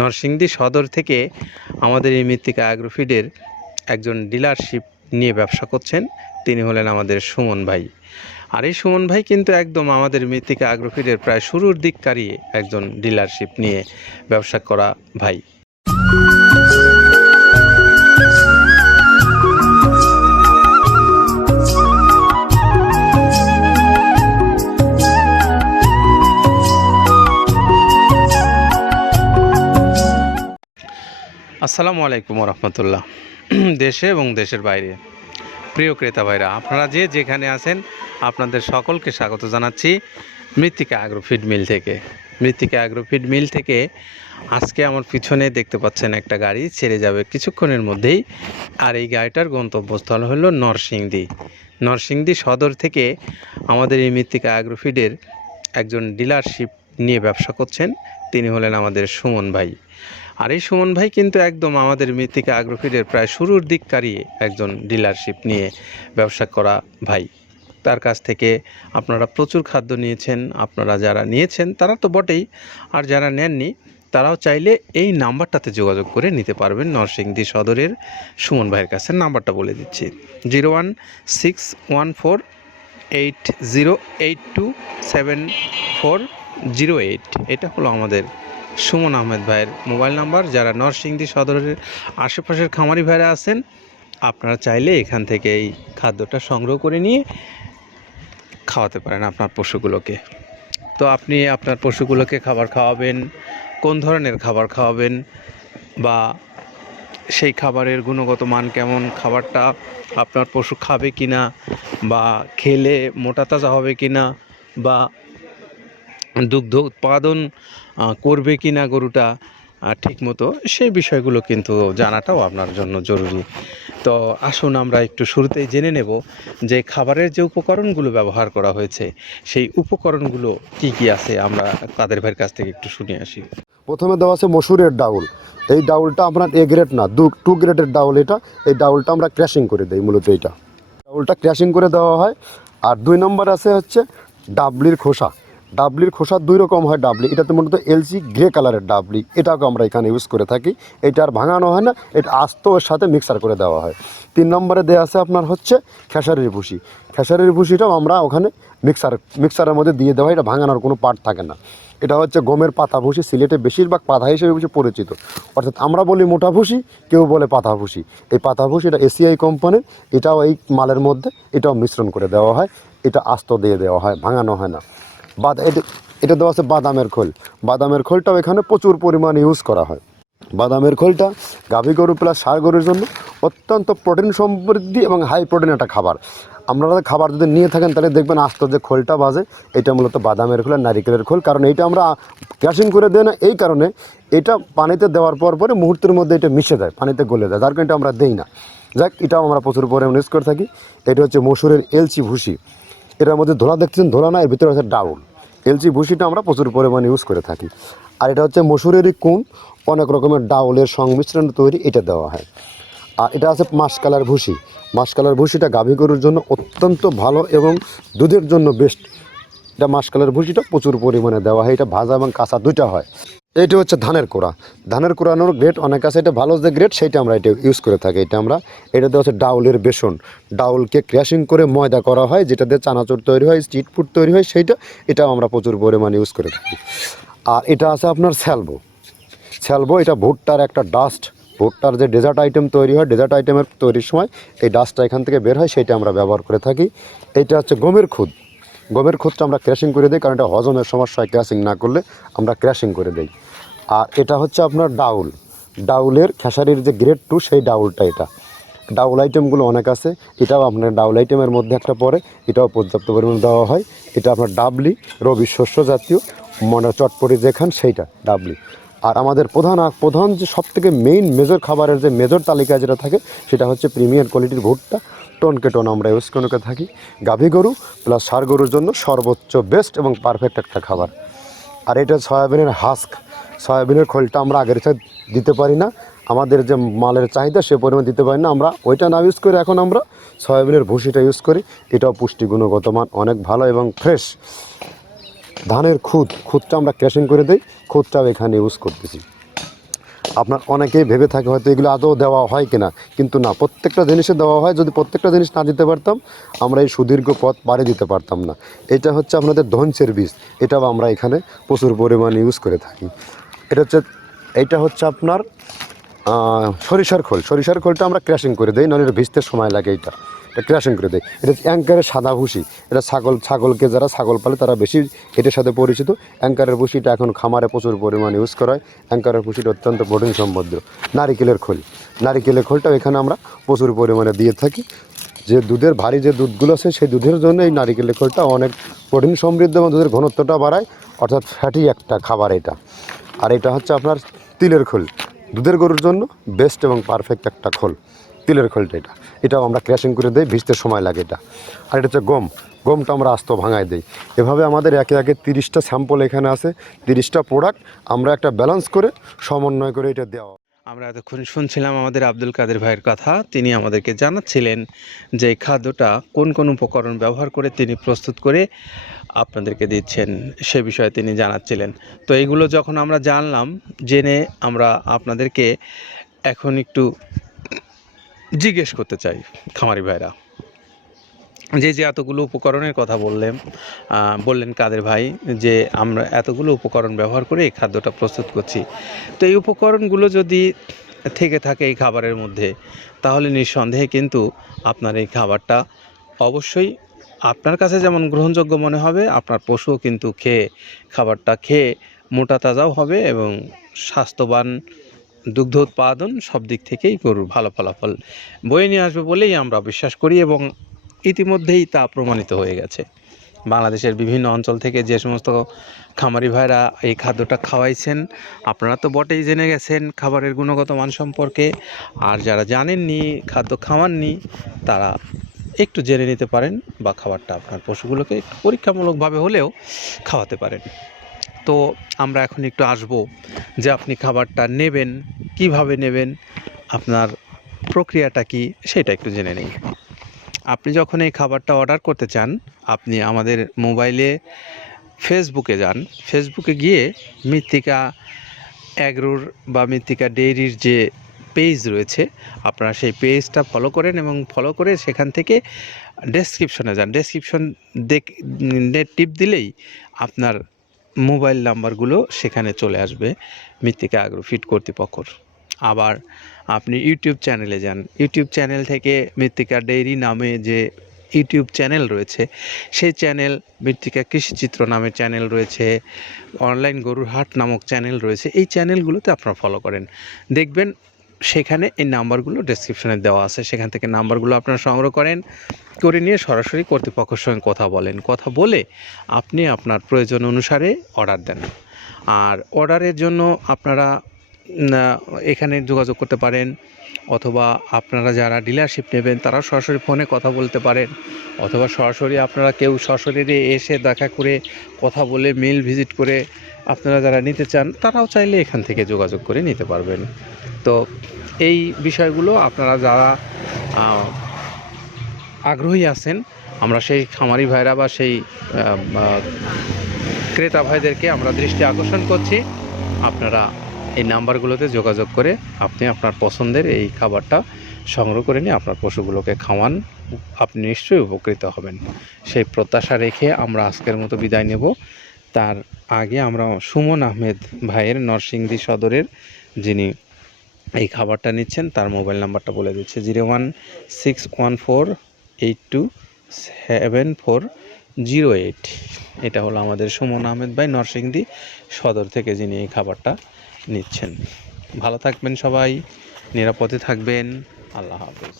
নরসিংদী সদর থেকে আমাদের এই মৃত্তিকা অ্যাগ্রোফিডের একজন ডিলারশিপ নিয়ে ব্যবসা করছেন। তিনি হলেন আমাদের সুমন ভাই। আর এই সুমন ভাই কিন্তু একদম আমাদের মৃত্তিকা অ্যাগ্রোফিডের প্রায় শুরুর দিককারই একজন ডিলারশিপ নিয়ে ব্যবসা করা ভাই। আসসালামু আলাইকুম রহমতুল্লাহ। দেশে এবং দেশের বাইরে প্রিয় ক্রেতা ভাইরা, আপনারা যেখানে আছেন আপনাদের সকলকে স্বাগত জানাচ্ছি মৃত্তিকা অ্যাগ্রোফিড মিল থেকে। মৃত্তিকা অ্যাগ্রোফিড মিল থেকে আজকে আমার পিছনে দেখতে পাচ্ছেন একটা গাড়ি ছেড়ে যাবে কিছুক্ষণের মধ্যেই। আর এই গাড়িটার গন্তব্যস্থল হলো নরসিংদী সদর থেকে আমাদের এই মৃত্তিকা অ্যাগ্রোফিডের একজন ডিলারশিপ নিয়ে ব্যবসা করছেন। তিনি হলেন আমাদের সুমন ভাই। আর এই সুমন ভাই কিন্তু একদম আমাদের মৃত্তিকা অ্যাগ্রোফিডের প্রায় শুরুর দিককারই একজন ডিলারশিপ নিয়ে ব্যবসা করা ভাই। তার কাছ থেকে আপনারা প্রচুর খাদ্য নিয়েছেন। আপনারা যারা নিয়েছেন তারা তো বটেই, আর যারা নেননি তারাও চাইলে এই নাম্বারটাতে যোগাযোগ করে নিতে পারবেন নরসিংদী সদরের সুমন ভাইয়ের কাছে। নাম্বারটা বলে দিচ্ছি 0161480827408। এটা হলো আমাদের সুমন আহমেদ ভাইয়ের মোবাইল নাম্বার। যারা নরসিংদী সদরের আশেপাশের খামারি ভাইরা আছেন আপনারা চাইলে এখান থেকে এই খাদ্যটা সংগ্রহ করে নিয়ে খাওয়াতে পারেন আপনার পশুগুলোকে। তো আপনি আপনার পশুগুলোকে খাবার খাওয়াবেন, কোন ধরনের খাবার খাওয়াবেন বা সেই খাবারের গুণগত মান কেমন, খাবারটা আপনার পশু খাবে কি না, বা খেলে মোটা তাজা হবে কি না, বা দুগ্ধ উৎপাদন করবে কি না গরুটা ঠিকমতো, সেই বিষয়গুলো কিন্তু জানাটাও আপনার জন্য জরুরি। তো আসুন আমরা একটু শুরুতেই জেনে নেব যে খাবারের যে উপকরণগুলো ব্যবহার করা হয়েছে সেই উপকরণগুলো কি কি আছে। আমরা কাদের ভাইয়ের কাছ থেকে একটু শুনে আসি। প্রথমে দেওয়া আছে মসুরের ডাউল। এই ডাউলটা আপনার এ গ্রেড না, টু গ্রেডের ডাউল এটা। এই ডাউলটা আমরা ক্র্যাশিং করে দিই, মূলত এইটা ডাউলটা ক্র্যাশিং করে দেওয়া হয়। আর 2 নম্বর আছে হচ্ছে ডাবলির খোসা। ডাবলির খোসা 2 রকম হয় ডাবলি, এটাতে মূলত এলসি গ্রে কালারের ডাবলি, এটাকে আমরা এখানে ইউজ করে থাকি। এটা আর ভাঙানো হয় না, এটা আস্ত ওর সাথে মিক্সার করে দেওয়া হয়। 3 নম্বরে দেওয়া আছে আপনার হচ্ছে খেসারির ভুসি। খেসারির ভুসিটাও আমরা ওখানে মিক্সারের মধ্যে দিয়ে দেওয়া হয়, এটা ভাঙানোর কোনো পার্ট থাকে না। এটা হচ্ছে গমের পাতা ভুসি, সিলেটে বেশিরভাগ পাতা হিসেবে পরিচিত। অর্থাৎ আমরা বলি মোটা ভুসি, কেউ বলে পাতা ভুসি। এই পাতা ভুসি এটা এসিআই কোম্পানির, এটাও এই মালের মধ্যে এটাও মিশ্রণ করে দেওয়া হয়। এটা আস্ত দিয়ে দেওয়া হয়, ভাঙানো হয় না। এটা দেওয়া আছে বাদামের খোল। বাদামের খোলটাও এখানে প্রচুর পরিমাণে ইউজ করা হয়। বাদামের খোলটা গাভী গরু প্লাস ষাঁড় গরুর জন্য অত্যন্ত প্রোটিন সমৃদ্ধি এবং হাই প্রোটিন একটা খাবার। আপনারা খাবার যদি নিয়ে থাকেন তাহলে দেখবেন আস্ত যে খোলটা বাজে, এটা মূলত বাদামের খোল আর নারিকেলের খোল। কারণ এইটা আমরা ক্র্যাশিং করে দেয় না, এই কারণে এটা পানিতে দেওয়ার পরে মুহূর্তের মধ্যে এটা মিশে যায়, পানিতে গলে যায়, যার কারণে এটা আমরা দেই না। যাক, এটাও আমরা প্রচুর পরিমাণে ইউজ করে থাকি। এটা হচ্ছে মসুরের এলচি ভুসি। এটার মধ্যে ধোলা দেখছেন, ধোলা না, এর ভিতরে হচ্ছে ডাউল। এলচি ভুসিটা আমরা প্রচুর পরিমাণে ইউজ করে থাকি। আর এটা হচ্ছে মসুরেরই কুন, অনেক রকমের ডাউলের সংমিশ্রণ তৈরি, এটা দেওয়া হয়। আর এটা আছে মাসকালার ভুসি। মাসকালার ভুসিটা গাভী গরুর জন্য অত্যন্ত ভালো এবং দুধের জন্য বেস্ট। এটা মাসকালার ভুসিটা প্রচুর পরিমাণে দেওয়া হয়, এটা ভাজা এবং কাঁচা দুইটা হয়। এইটা হচ্ছে ধানের কোড়া। ধানের কোড়ানোর গ্রেড অনেক আছে, এটা ভালো যে গ্রেড সেইটা আমরা এটা ইউজ করে থাকি। এটা দেওয়া হচ্ছে ডাউলের বেসন। ডাউলকে ক্র্যাশিং করে ময়দা করা হয়, যেটা দিয়ে চানাচুর তৈরি হয়, স্ট্রিট ফুড তৈরি হয়, এটাও আমরা প্রচুর পরিমাণে ইউজ করে থাকি। আর এটা আছে আপনার স্যালবো। এটা ভুট্টার একটা ডাস্ট। ভুট্টার যে ডেজার্ট আইটেম তৈরি হয়, ডেজার্ট আইটেমের তৈরির সময় এই ডাস্টটা এখান থেকে বের হয়, সেইটা আমরা ব্যবহার করে থাকি। এইটা হচ্ছে গমের খুদ। গমের খুদটা আমরা ক্র্যাশিং করে দিই, কারণ এটা হজমের সমস্যায় ক্র্যাশিং না করলে আমরা ক্র্যাশিং করে দিই। আর এটা হচ্ছে আপনার ডাউলের খেসারির যে গ্রেড 2 সেই ডাউলটা। এটা ডাউল আইটেমগুলো অনেক আছে, এটাও আপনার ডাউল আইটেমের মধ্যে একটা পড়ে, এটাও পর্যাপ্ত পরিমাণে দেওয়া হয়। এটা আপনার ডাবলি, রবি শস্য জাতীয়, চটপটি যেখান সেইটা ডাবলি। আর আমাদের প্রধান যে সবথেকে মেইন মেজর খাবারের যে মেজর তালিকায় যেটা থাকে সেটা হচ্ছে প্রিমিয়ার কোয়ালিটির ভুট্টা। টনকে টন আমরা ইউজ করে থাকি। গাভী গরু প্লাস ষাঁড় গরুর জন্য সর্বোচ্চ বেস্ট এবং পারফেক্ট একটা খাবার। আর এটা সয়াবিনের হাস্ক। সয়াবিনের খোলটা আমরা আগের সাথে দিতে পারি না, আমাদের যে মালের চাহিদা সে পরিমাণ দিতে পারি না, আমরা ওইটা না ইউজ করে এখন আমরা সয়াবিনের ভুসিটা ইউজ করি। এটাও পুষ্টি গুণগত মান অনেক ভালো এবং ফ্রেশ। ধানের খুদটা আমরা ক্র্যাশিং করে দিই, খুদটাও এখানে ইউজ করতেছি। আপনার অনেকেই ভেবে থাকে হয়তো এগুলো আদৌ দেওয়া হয় কিনা, কিন্তু না, প্রত্যেকটা জিনিসে দেওয়া হয়। যদি প্রত্যেকটা জিনিস না দিতে পারতাম আমরা এই সুদীর্ঘ পথ পাড়ি দিতে পারতাম না। এটা হচ্ছে আপনাদের ধনসের বীজ, এটাও আমরা এখানে প্রচুর পরিমাণে ইউজ করে থাকি। এইটা হচ্ছে আপনার সরিষার খোল। সরিষার খোলটা আমরা ক্র্যাশিং করে দিই, নাহলে এটা ভিজতে সময় লাগে। এটা ক্র্যাশিং করে দেয়। এটা অ্যাঙ্কারের সাদা ভুসি। এটা ছাগলকে যারা ছাগল পালে তারা বেশি এটার সাথে পরিচিত। অ্যাঙ্কারের ভুসিটা এখন খামারে প্রচুর পরিমাণে ইউজ করা হয়। অ্যাঙ্কারের ভুসিটা অত্যন্ত প্রোটিন সমৃদ্ধ। নারিকেলের খোল, নারিকেলের খোলটাও এখানে আমরা প্রচুর পরিমাণে দিয়ে থাকি। যে দুধের ভারী যে দুধগুলো আছে সেই দুধের জন্য এই নারিকেলের খোলটা অনেক প্রোটিন সমৃদ্ধ এবং দুধের ঘনত্বটা বাড়ায়, অর্থাৎ ফ্যাটি একটা খাবার এটা। আর এটা হচ্ছে আপনার তিলের খোল, দুধের গরুর জন্য বেস্ট এবং পারফেক্ট একটা খোল, তিলের খোলটা। এটাও আমরা ক্র্যাশিং করে দিই, ভিজতে সময় লাগে এটা। আর এটা হচ্ছে গমটা আমরা আস্ত ভাঙায় দিই। এভাবে আমাদের একে একে 30টা স্যাম্পল এখানে আছে, 30টা প্রোডাক্ট আমরা একটা ব্যালেন্স করে সমন্বয় করে এটা দেওয়া। আমরা এতক্ষণ শুনছিলাম আমাদের আব্দুল কাদের ভাইয়ের কথা। তিনি আমাদেরকে জানাচ্ছিলেন যে এই খাদ্যটা কোন কোন উপকরণ ব্যবহার করে তিনি প্রস্তুত করে আপনাদেরকে দিচ্ছেন, সে বিষয়ে তিনি জানাচ্ছিলেন। তো এইগুলো যখন আমরা জানলাম, জেনে আমরা আপনাদেরকে এখন একটু জিজ্ঞেস করতে চাই খামারি ভাইরা, যে এতগুলো উপকরণের কথা বললেন কাদের ভাই, যে আমরা এতগুলো উপকরণ ব্যবহার করে এই খাদ্যটা প্রস্তুত করছি। তো এই উপকরণগুলো যদি থেকে থাকে এই খাবারের মধ্যে, তাহলে নিঃসন্দেহে কিন্তু আপনার এই খাবারটা অবশ্যই আপনার কাছে যেমন গ্রহণযোগ্য মনে হবে, আপনার পশুও কিন্তু খাবারটা খেয়ে মোটা তাজাও হবে এবং স্বাস্থ্যবান, দুগ্ধ উৎপাদন সব দিক থেকেই গরুর ভালো ফলাফল বয়ে নিয়ে আসবে বলেই আমরা বিশ্বাস করি, এবং ইতিমধ্যেই তা প্রমাণিত হয়ে গেছে। বাংলাদেশের বিভিন্ন অঞ্চল থেকে যে সমস্ত খামারি ভাইরা এই খাদ্যটা খাওয়াইছেন, আপনারা তো বটেই জেনে গেছেন খাবারের গুণগত মান সম্পর্কে। আর যারা জানেননি, খাদ্য খাওয়াননি, তারা একটু জেনে নিতে পারেন, বা খাবারটা আপনার পশুগুলোকে একটু পরীক্ষামূলকভাবে হলেও খাওয়াতে পারেন। তো আমরা এখন একটু আসবো যে আপনি খাবারটা নেবেন, কিভাবে নেবেন, আপনার প্রক্রিয়াটা কি, সেটা একটু জেনে নিই। আপনি যখন এই খাবারটা অর্ডার করতে চান, আপনি আমাদের মোবাইলে ফেসবুকে যান। ফেসবুকে গিয়ে মৃত্তিকা অ্যাগ্রোর বা মৃত্তিকা ডেইরির যে পেজ রয়েছে, আপনারা সেই পেজটা ফলো করেন, এবং ফলো করে সেখান থেকে ডেসক্রিপশনে যান। ডেসক্রিপশন টিপ দিলেই আপনার মোবাইল নাম্বারগুলো সেখানে চলে আসবে মৃত্তিকা অ্যাগ্রো ফিড কর্তৃপক্ষর। আবার আপনি ইউটিউব চ্যানেলে যান। ইউটিউব চ্যানেল থেকে মৃত্তিকা ডেইরি নামে যে ইউটিউব চ্যানেল রয়েছে, সেই চ্যানেল, মৃত্তিকা কৃষিচিত্র নামের চ্যানেল রয়েছে, অনলাইন গরুর হাট নামক চ্যানেল রয়েছে। এই চ্যানেলগুলোতে আপনারা ফলো করেন, দেখবেন সেখানে এই নাম্বারগুলো ডেসক্রিপশনে দেওয়া আছে। সেখান থেকে নাম্বারগুলো আপনারা সংগ্রহ করে নিয়ে সরাসরি কর্তৃপক্ষের সঙ্গে কথা বলেন। কথা বলে আপনি আপনার প্রয়োজন অনুসারে অর্ডার দেন। আর অর্ডারের জন্য আপনারা এখানে যোগাযোগ করতে পারেন, অথবা আপনারা যারা ডিলারশিপ নেবেন তারা সরাসরি ফোনে কথা বলতে পারেন, অথবা সরাসরি আপনারা কেউ সরাসরি এসে দেখা করে কথা বলে মিল ভিজিট করে আপনারা যারা নিতে চান তারাও চাইলে এখান থেকে যোগাযোগ করে নিতে পারবেন। তো এই বিষয়গুলো আপনারা যারা আগ্রহী আছেন, আমরা সেই খামারি ভাইরা বা সেই ক্রেতা ভাইদেরকে আমরা দৃষ্টি আকর্ষণ করছি, আপনারা এই নাম্বারগুলোতে যোগাযোগ করে আপনি আপনার পছন্দের এই খাবারটা সংগ্রহ করে নিয়ে আপনার পশুগুলোকে খাওয়ান, আপনি নিশ্চয়ই উপকৃত হবেন। সেই প্রত্যাশা রেখে আমরা আজকের মতো বিদায় নেব। তার আগে আমরা সুমন আহমেদ ভাইয়ের নরসিংদী সদরের, যিনি এই খাবারটা নিচ্ছেন, তার মোবাইল নাম্বারটা বলে দিচ্ছে 01614827408। এটা হলো আমাদের সুমন আহমেদ ভাই, নরসিংদী সদর থেকে, যিনি এই খাবারটা নিচ্ছেন। ভালো থাকবেন সবাই, নিরাপদে থাকবেন। আল্লাহ হাফেজ।